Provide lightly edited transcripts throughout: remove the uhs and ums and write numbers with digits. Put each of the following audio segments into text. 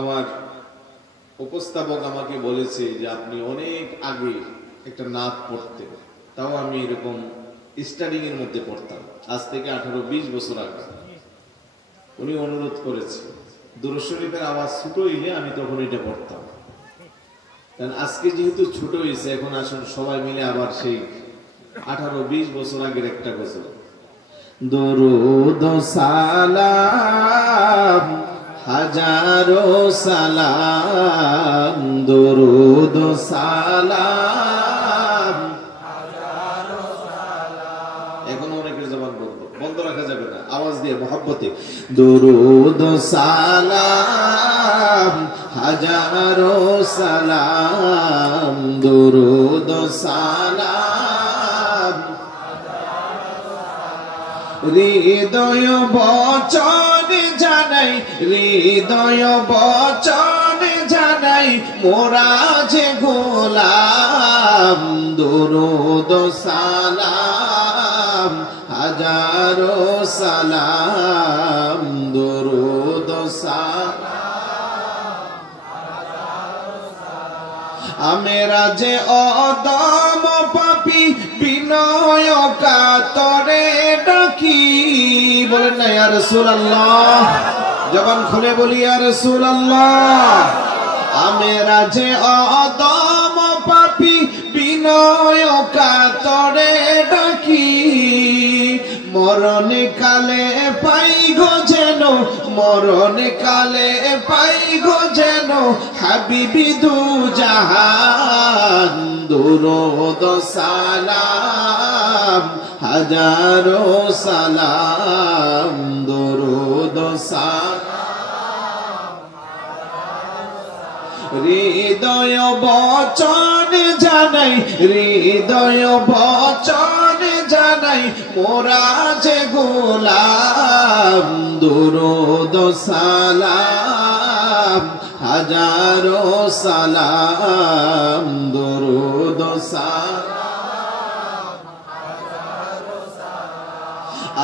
আমার উপস্থাপক আমাকে বলেছে যে আপনি অনেক আগে একটা নাত পড়তেন, তাও আমি এরকম স্টাডিং এর মধ্যে পড়তাম, আজ থেকে 18-20 বছর আগে। উনি অনুরোধ করেছে দুরূদ শরীফের আওয়াজ ছোট হইলে আমি তখন এটা পড়তাম। কারণ আজকে যেহেতু ছোট হয়েছে, এখন আসুন সবাই মিলে আবার সেই 18-20 বছর আগের একটা গজল। দরুদ সালাম হাজারো সালাম, দরুদ সালাম হাজারো সালাম। এখন অনেকের জবান বন্ধ রাখা যাবে না, আওয়াজ দিয়ে মহব্বতে দরুদ সালাম হাজারো সালাম, দরুদ সালাম হৃদয় বচন জানাই, হৃদয় বচন জানাই মোরা যে গোলাম, দরুদ সালাম হাজারো সালাম, দরুদ সালাম আমেরা যে অদম পাপী বিনয় কাতরে ডাকি, বলেন না ইয়া রাসূলুল্লাহ, জবান খুলে বলি ইয়া রাসূলুল্লাহ। আমেরা যে অদম পাপী বিনয় কাতরে ডাকি, মরণ কালে পাই গো যেন, মরণ কালে পাই গো যেন হাবিবি দু জাহান, দরুদ সালাম হাজারো সালাম, দরুদ সালাম হৃদয় বচন জানাই, হৃদয় বচন জানাই মোরা যে গোলাম, দরুদ সালাম হাজারো সালাম, দরুদ সালাম হাজারো সালাম।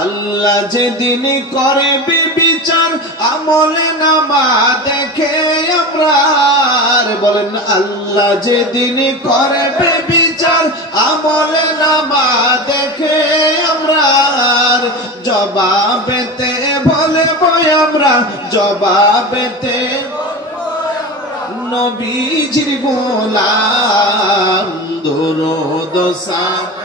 আল্লাহ যেদিন করবে বিচার আমলে নামা দেখে আমরা, বলেন আল্লাহ যেদিন করবে বিচার আমলে নামা দেখে আমরা, জবাবেতে বলব আমরা, জবাবেতে নবীজির গোলাম, দরুদ সালাম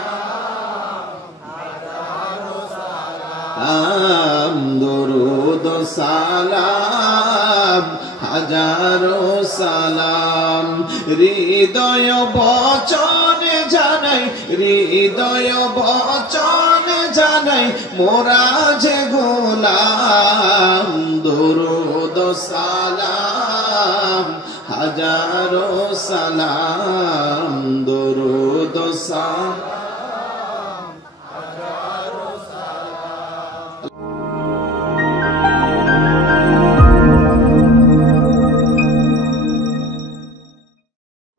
দরুদ সালাম হাজারো সালাম, হৃদয় বচন জানাই, হৃদয় বচন জানাই মোরা যে গোলাম, দরুদ সালাম হাজারো সালাম, দরুদ সালাম।